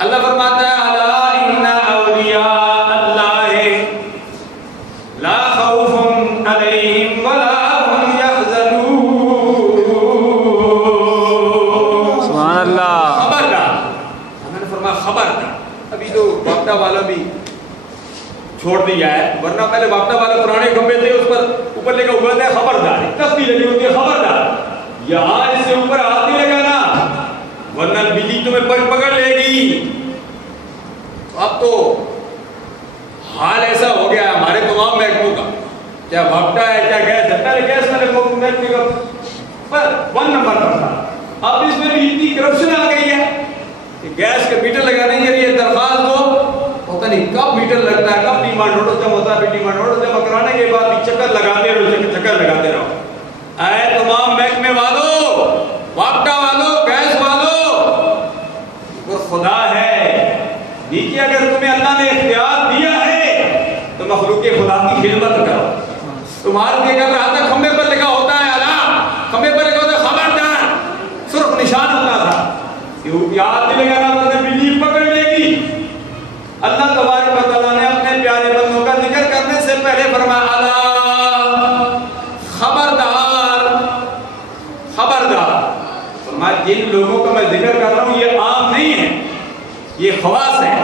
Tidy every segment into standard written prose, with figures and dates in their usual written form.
اللہ فرماتا ہے الا ان اولیاء اللہ لا خوف علیہم ولا هم يحزنون. سبحان اللہ. خبردار. میں نے فرمایا خبردار. ابھی تو واپڈا والا بھی چھوڑ دیا ہے، ورنہ پہلے واپڈا والے پرانے کھمبے تھے اس پر اوپر لے کے ہوا تھا خبردار، تسبیح لگی ہوتی ہے خبردار. یہاں اس سے اوپر ہاتھ نہیں لگانا ورنہ بجلی تمہیں پکڑ لے گی. اب تو حال ایسا ہو گیا ہمارے تمام محکموں کا، کیا واپڈا ہے کیا گیس ہے، پہلے گیس والے محکمے کا پر 1 نمبر پر تھا. اب اس میں بھی اتنی کرپشن آ گئی ہے کہ گیس کے میٹر لگانے کے لیے درخواست دو، پتہ نہیں کب میٹر لگتا ہے، کب ڈیمانڈ نوٹس جمع ہوتا ہے، ڈیمانڈ نوٹس جمع کرانے کے بعد بھی چکر لگاتے رہو. اے تمام محکمے والوں، واپڈا والوں، گیس والوں، اگر خدا ہے دیکھیے، اگر تمہیں اللہ نے اختیار دیا ہے تو مخلوق خدا کی خدمت کرو. تمہارے دیکھ رہا تھا کھمبے پر لکھا ہوتا ہے اللہ، کھمبے پر لکھا ہوتا ہے خبردار، صرف نشان ہوتا تھا کہ یاد نہیں لگانا ورنہ بجلی پکڑ لے گی. اللہ تبارک و تعالیٰ نے اپنے پیارے بندوں کا ذکر کرنے سے پہلے فرمایا الا خبردار خبردار. فرمایا جن لوگوں کا میں ذکر کر رہا ہوں یہ عام نہیں ہے، یہ خواص ہیں.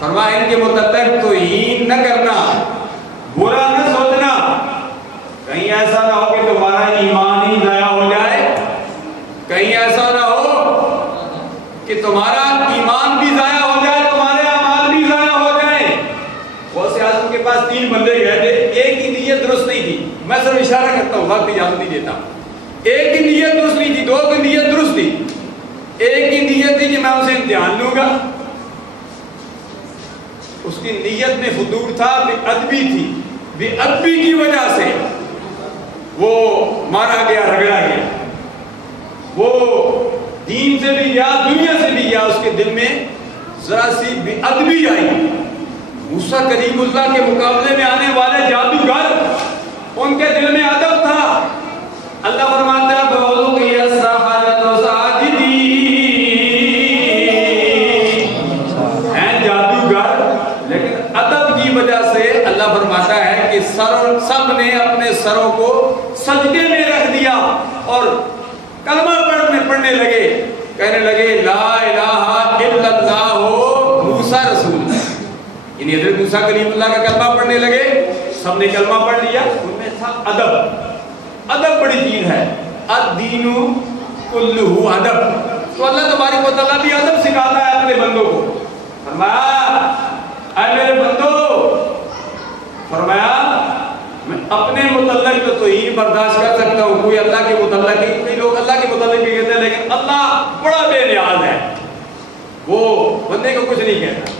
فرمایا ان کے متعلق توہین نہ کرنا، برا نہ سوچنا، کہیں ایسا نہ ہو کہ تمہارا ایمان ہی ضائع ہو جائے، کہیں ایسا نہ ہو کہ تمہارا ایمان بھی ضائع ہو جائے، تمہارے اعمال بھی ضائع ہو جائیں. غوث اعظم کے پاس 3 بندے گئے تھے، ایک کی نیت درست نہیں تھی، میں صرف اشارہ کرتا ہوں، وقت اجازت نہیں دیتا. ایک کی نیت درست نہیں تھی، 2 کی نیت درست تھی. ایک کی نیت تھی کہ میں اسے امتحان لوں گا، اس کی نیت میں فضول تھا، بے ادبی تھی، بے ادبی کی وجہ سے وہ مارا گیا، رگڑا گیا. وہ دین سے بھی گیا، دنیا سے بھی گیا، اس کے دل میں ذرا سی بے ادبی آئی. موسیٰ کلیم اللہ کے مقابلے میں آنے والے جادوگر، ان کے دل میں ادب تھا. اللہ فرماتا ہے فَأُلْقِيَ السَّحَرَةُ سَاجِدِينَ، ہیں جادوگر لیکن ادب کی وجہ سے اللہ فرماتا ہے کہ سب نے اپنے سروں کو سجدے میں رکھ دیا اور کلمہ پڑھنے لگے، کہنے لگے لا الہ الا اللہ موسیٰ رسول اللہ. یعنی حضرت موسیٰ کلیم اللہ کا کلمہ پڑھنے لگے، سب نے کلمہ پڑھ لیا. ان میں تھا ادب. ادب بڑی چیز ہے، الدین کلہ ادب. تو اللہ تبارک و تعالیٰ بھی ادب سکھاتا ہے اپنے بندوں کو. فرمایا اے میرے بندو، فرمایا میں اپنے متعلق تو توہین برداشت کر سکتا ہوں، کوئی اللہ کے متعلق، کئی لوگ اللہ کے متعلق بھی کہتے ہیں لیکن اللہ بڑا بے نیاز ہے، وہ بندے کو کچھ نہیں کہتا.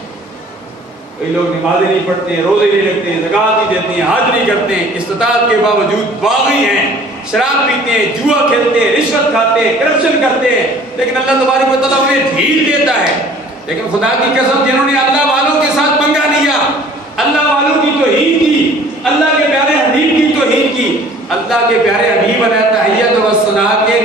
کئی لوگ نمازیں نہیں پڑھتے ہیں، روزے نہیں رکھتے ہیں، زکوٰۃ نہیں دیتے ہیں، حج نہیں کرتے ہیں، استطاعت کے باوجود باغی ہیں، شراب پیتے ہیں، جوا کھیلتے ہیں، رشوت کھاتے ہیں، کرپشن کرتے ہیں، لیکن اللہ تبارک و تعالیٰ انہیں ڈھیل دیتا ہے. لیکن خدا کی قسم جنہوں نے اللہ والوں کے ساتھ پنگا لیا، اللہ والوں کی توہین کی، اللہ کے پیارے حبیب کی توہین کی، اللہ کے پیارے حبیب علیہ التحیۃ والثناء کے